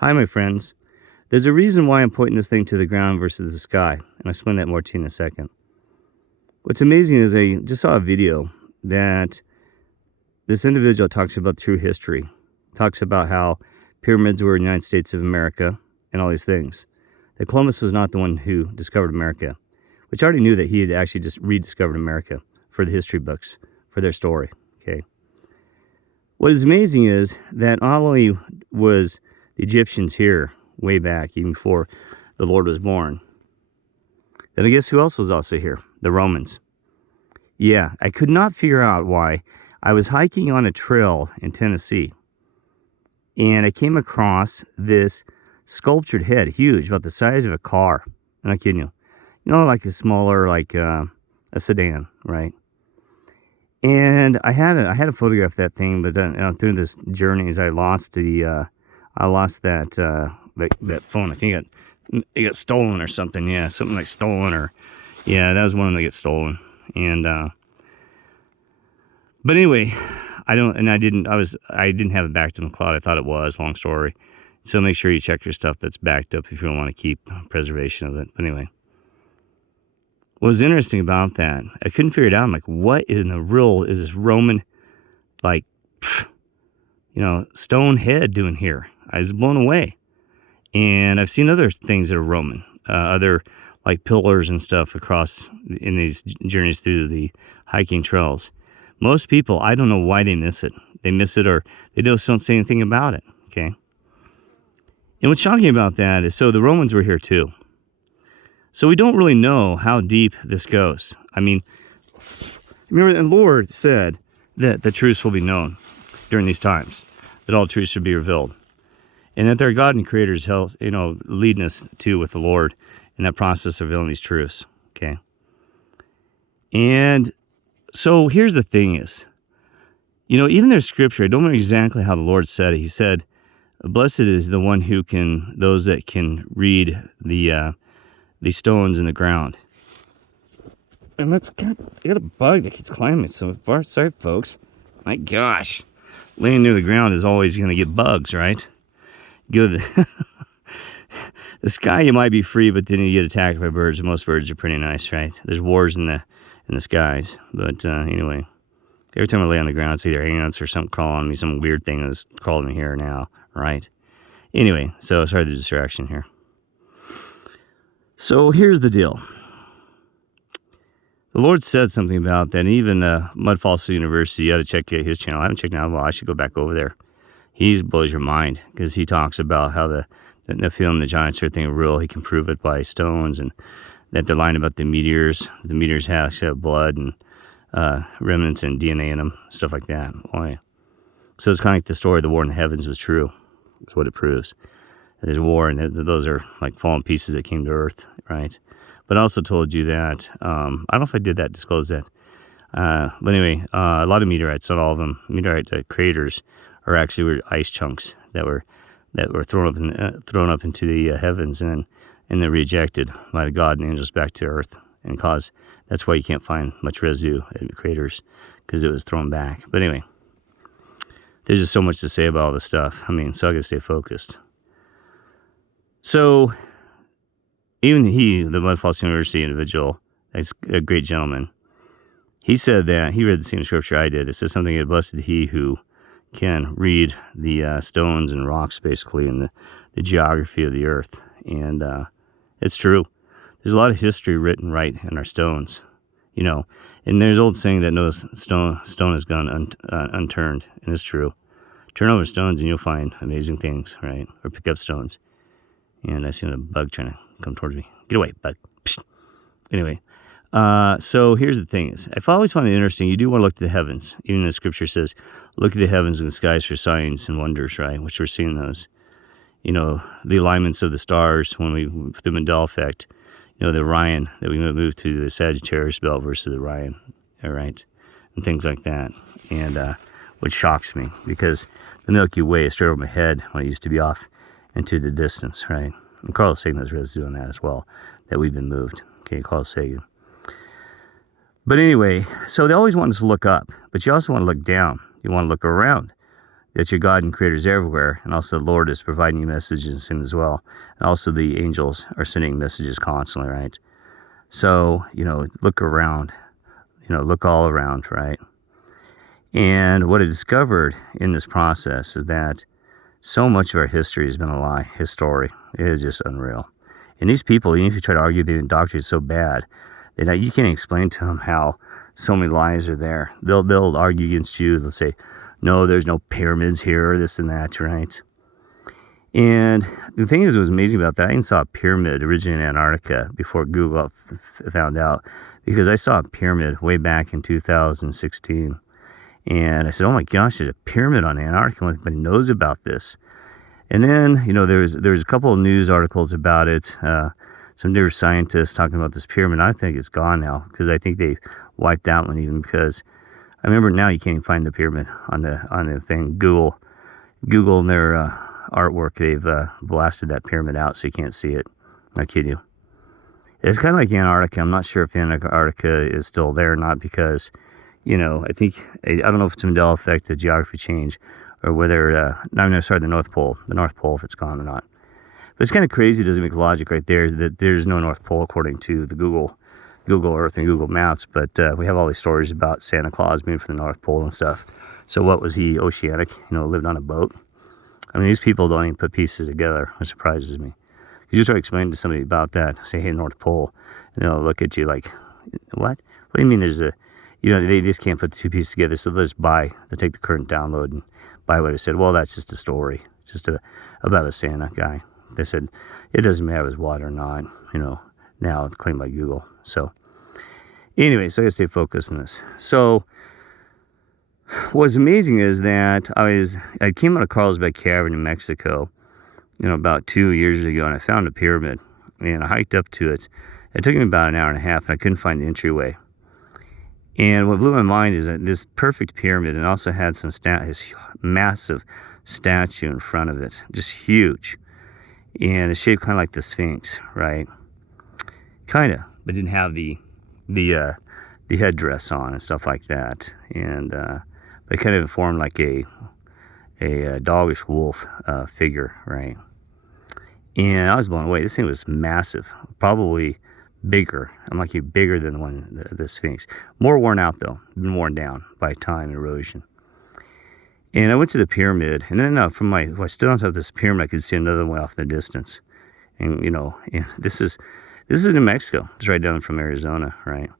Hi, my friends. There's a reason why I'm pointing this thing to the ground versus the sky, and I'll explain that more to you in a second. What's amazing is I just saw a video that this individual talks about true history, talks about how pyramids were in the United States of America and all these things. That Columbus was not the one who discovered America, which I already knew that he had actually just rediscovered America for the history books, for their story, okay? What is amazing is that not only was the Egyptians here way back, even before the Lord was born, then I guess who else was also here? The Romans. Yeah, I could not figure out why. I was hiking on a trail in Tennessee, and I came across this sculptured head, huge, about the size of a car. I'm not kidding you. You know, like a smaller, like a sedan, right? And I had a photograph of that thing, but then through this journeys, I lost that phone. I think it got stolen or something. Yeah, something like stolen, or yeah, that was one that got stolen. And but anyway, I didn't have it backed in the cloud. I thought it was. Long story. So make sure you check your stuff that's backed up if you don't want to keep preservation of it. But anyway, what was interesting about that, I couldn't figure it out. I'm like, what in the world is this Roman, like, stone head doing here? I was blown away. And I've seen other things that are Roman, other like pillars and stuff across in these journeys through the hiking trails. Most people, I don't know why they miss it. They miss it, or they just don't say anything about it, okay? And what's shocking about that is, so the Romans were here too. So we don't really know how deep this goes. I mean, remember, the Lord said that the truths will be known during these times, that all truths should be revealed, and that their God and Creator's help, leading us to with the Lord in that process of revealing these truths. Okay. And so here's the thing is, even there's scripture. I don't know exactly how the Lord said it. He said, "Blessed is the one those that can read the stones in the ground." And I got a bug that keeps climbing so far. Sorry, folks. My gosh, laying near the ground is always going to get bugs, right? Go to the sky, you might be free, but then you get attacked by birds. And most birds are pretty nice, right? There's wars in the skies, but anyway, every time I lay on the ground, it's either ants or something crawling on me, some weird thing that's crawling me here now, right? Anyway, so sorry the distraction here. So here's the deal. The Lord said something about that. And even Mud Fossil University, you got to check his channel. I haven't checked it out. Well, I should go back over there. He blows your mind because he talks about how the Nephilim, the giants, everything are real. He can prove it by stones, and that they're lying about the meteors. The meteors have blood and remnants and DNA in them, stuff like that. Boy. So it's kind of like the story of the war in the heavens was true. That's what it proves. There's a war, and those are like fallen pieces that came to Earth, right? But I also told you that, I don't know if I did that, disclose that. But anyway, a lot of meteorites, not all of them, meteorite craters are actually ice chunks that were thrown up into the heavens, and they're rejected by the God and angels back to Earth, and that's why you can't find much residue in craters, because it was thrown back. But anyway, there's just so much to say about all this stuff. I mean, so I gotta stay focused. So even the Mud Fossil University individual, that's a great gentleman, he said that he read the same scripture I did. It says something like, "Blessed he who can read the stones and rocks, basically, and the geography of the earth." And it's true. There's a lot of history written right in our stones, And there's an old saying that no stone has gone unturned, and it's true. Turn over stones and you'll find amazing things, right? Or pick up stones. And I see a bug trying to come towards me. Get away, bug. Psst. Anyway, so here's the thing is, I've always found it interesting. You do want to look to the heavens. Even the scripture says, look at the heavens and the skies for signs and wonders, right? Which we're seeing those. The alignments of the stars when the Mandela effect, the Orion, that we move to the Sagittarius belt versus the Orion, all right? And things like that. And which shocks me, because the Milky Way is straight over my head when it used to be off into the distance, right? And Carl Sagan has residue on that as well, that we've been moved. Okay, Carl Sagan. But anyway, so they always want us to look up, but you also want to look down. You want to look around. that your God and Creator is everywhere, and also the Lord is providing you messages in as well. And also the angels are sending messages constantly, right? So, look around, look all around, right? And what I discovered in this process is that so much of our history has been a lie. History. It is just unreal. And these people, even if you try to argue the doctrine is so bad, that you can't explain to them how so many lies are there. They'll argue against you. They'll say, no, there's no pyramids here, this and that, right? And the thing is, what was amazing about that, I even saw a pyramid originating in Antarctica before Google found out, because I saw a pyramid way back in 2016. And I said, oh my gosh, there's a pyramid on Antarctica. Nobody knows about this. And then, there's a couple of news articles about it. Some different scientists talking about this pyramid. I think it's gone now, because I think they wiped that one, even because I remember now you can't even find the pyramid on the thing. Google and their artwork, they've blasted that pyramid out so you can't see it. I kid you. It's kind of like Antarctica. I'm not sure if Antarctica is still there or not, because I think, I don't know if it's a Mandela effect, the geography change, or whether, the North Pole, if it's gone or not. But it's kind of crazy, it doesn't make logic right there, that there's no North Pole according to the Google Earth and Google Maps, but we have all these stories about Santa Claus being from the North Pole and stuff. So what was he, oceanic, lived on a boat? I mean, these people don't even put pieces together. It surprises me. You try to explain to somebody about that, say, hey, North Pole, and they'll look at you like, what? What do you mean there's a... they just can't put the two pieces together, so they'll take the current download and buy what I said. Well, that's just a story. It's just about a Santa guy. They said, it doesn't matter if it's water or not, now it's claimed by Google. So, anyway, so I gotta stay focused on this. So, what's amazing is that I came out of Carlsbad Cavern in Mexico, about 2 years ago, and I found a pyramid, and I hiked up to it. It took me about an hour and a half, and I couldn't find the entryway. And what blew my mind is that this perfect pyramid, and also had his massive statue in front of it, just huge, and it's shaped kind of like the Sphinx, right? Kind of, but didn't have the headdress on and stuff like that, and they kind of formed like a doggish wolf figure, right? And I was blown away. This thing was massive, probably bigger. I'm like, bigger than the Sphinx. More worn out though, been worn down by time and erosion. And I went to the pyramid, and then I stood on top of this pyramid, I could see another one off in the distance. And and this is New Mexico. It's right down from Arizona, right?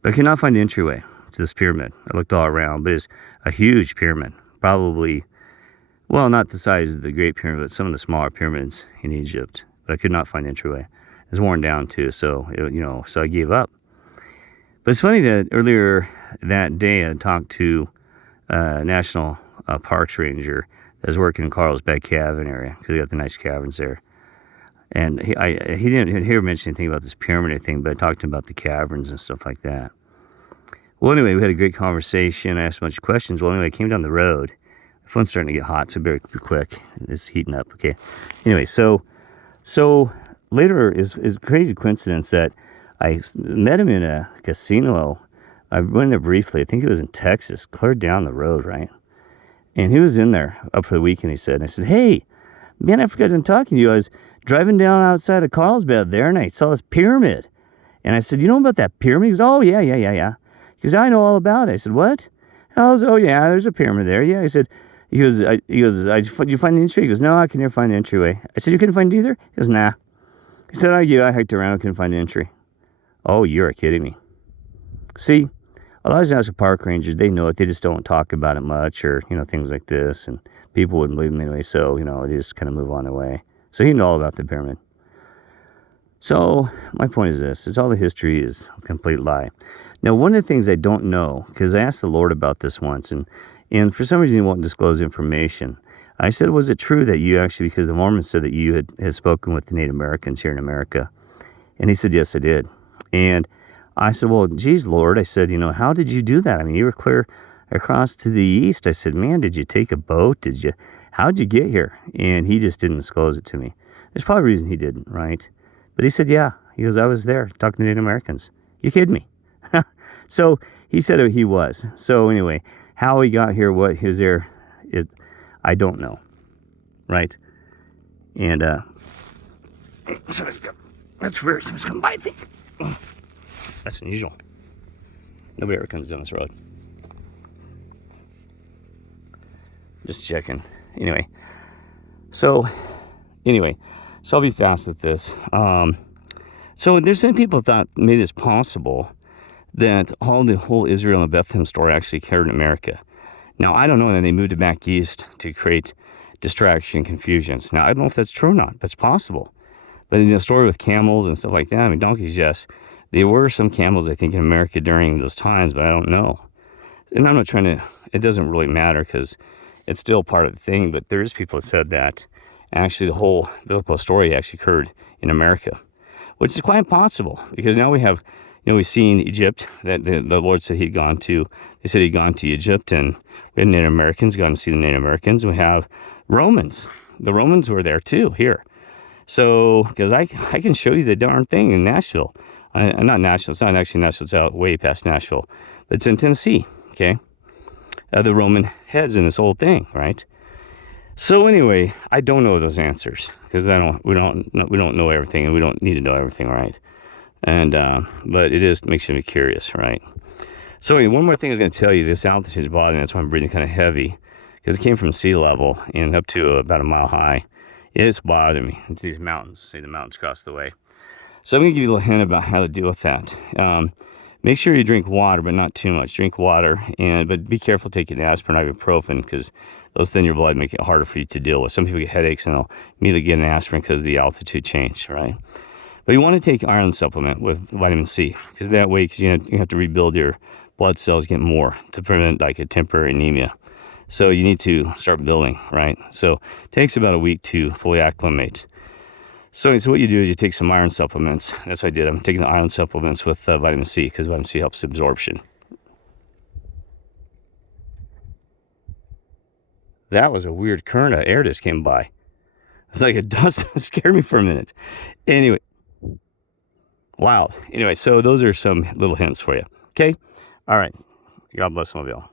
But I could not find the entryway to this pyramid. I looked all around, but it's a huge pyramid, probably, well, not the size of the Great Pyramid, but some of the smaller pyramids in Egypt. But I could not find the entryway. It's worn down too, so so I gave up. But it's funny that earlier that day I talked to a National Parks Ranger that was working in Carlsbad Cavern area, because they got the nice caverns there. And he didn't hear mention anything about this pyramid thing, but I talked to him about the caverns and stuff like that. Well, anyway, we had a great conversation. I asked a bunch of questions. Well, anyway, I came down the road. The phone's starting to get hot, so very quick. It's heating up. Okay. Anyway, so later is a crazy coincidence that I met him in a casino. I went there briefly. I think it was in Texas, clear down the road, right? And he was in there up for the weekend, he said. And I said, hey, man, I forgot to talk to you. I was driving down outside of Carlsbad there, and I saw this pyramid. And I said, you know about that pyramid? He goes, oh, yeah. He goes, I know all about it. I said, what? I was, oh, yeah, there's a pyramid there. Yeah, he goes, did you find the entry? He goes, no, I can never find the entryway. I said, you couldn't find it either? He goes, nah. He said, I hiked around, I couldn't find the entry. Oh, you're kidding me. See, a lot of national park rangers, they know it. They just don't talk about it much, or, things like this. And people wouldn't believe them anyway, so, they just kind of move on their way. So he knew all about the pyramid. So my point is this. It's all the history is a complete lie. Now, one of the things I don't know, because I asked the Lord about this once, and for some reason he won't disclose information. I said, was it true that you actually, because the Mormons said that you had spoken with the Native Americans here in America? And he said, yes, I did. And I said, well, geez, Lord, I said, how did you do that? I mean, you were clear across to the east. I said, man, did you take a boat? How'd you get here? And he just didn't disclose it to me. There's probably a reason he didn't, right? But he said, yeah. He goes, I was there talking to Native Americans. You kidding me? So he said he was. So anyway, how he got here, what he was there, I don't know, right? And that's rare. Someone's coming by, I think. That's unusual. Nobody ever comes down this road. Just checking. Anyway, so I'll be fast at this. So there's some people thought maybe it's possible that the whole Israel and Bethlehem story actually occurred in America. Now, I don't know, and they moved it back east to create distraction and confusions. Now, I don't know if that's true or not, but it's possible. But in the story with camels and stuff like that, I mean, donkeys, yes, there were some camels, I think, in America during those times, but I don't know. And I'm not trying to, it doesn't really matter because it's still part of the thing, but there's people that said that actually the whole biblical story actually occurred in America, which is quite possible because now we have, we've seen Egypt, that the Lord said he'd gone to, they said he'd gone to Egypt, and we had Native Americans, gone to see the Native Americans. We have Romans. The Romans were there too, here. So, because I can show you the darn thing in Nashville. Not Nashville, it's not actually Nashville, it's out way past Nashville, but it's in Tennessee, okay? The Roman heads in this whole thing, right? So anyway, I don't know those answers because we don't know everything, and we don't need to know everything, right? And but it makes me curious, right? So anyway, one more thing I was going to tell you. This altitude is bothering me. That's why I'm breathing kind of heavy because it came from sea level and up to about a mile high. It's bothering me. It's these mountains. See the mountains across the way. So I'm going to give you a little hint about how to deal with that. Make sure you drink water, but not too much. Drink water, but be careful taking aspirin or ibuprofen because those thin your blood, make it harder for you to deal with. Some people get headaches and they'll immediately get an aspirin because of the altitude change, right? But you want to take iron supplement with vitamin C because that way, because you have to rebuild your blood cells, get more to prevent like a temporary anemia. So you need to start building, right? So it takes about a week to fully acclimate. So what you do is you take some iron supplements. That's what I did. I'm taking the iron supplements with vitamin C because vitamin C helps absorption. That was a weird current of air just came by. It's like a dust. It scared me for a minute. Anyway, wow. Anyway, so those are some little hints for you. Okay? All right. God bless all of y'all.